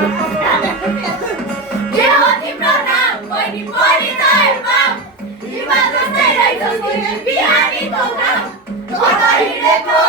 के हो तिम्रो नाम बहिनी परिचय पाऊ हिमाल जस्तै रहेछौ तिमी बिहानीको घाम कता हिँडेको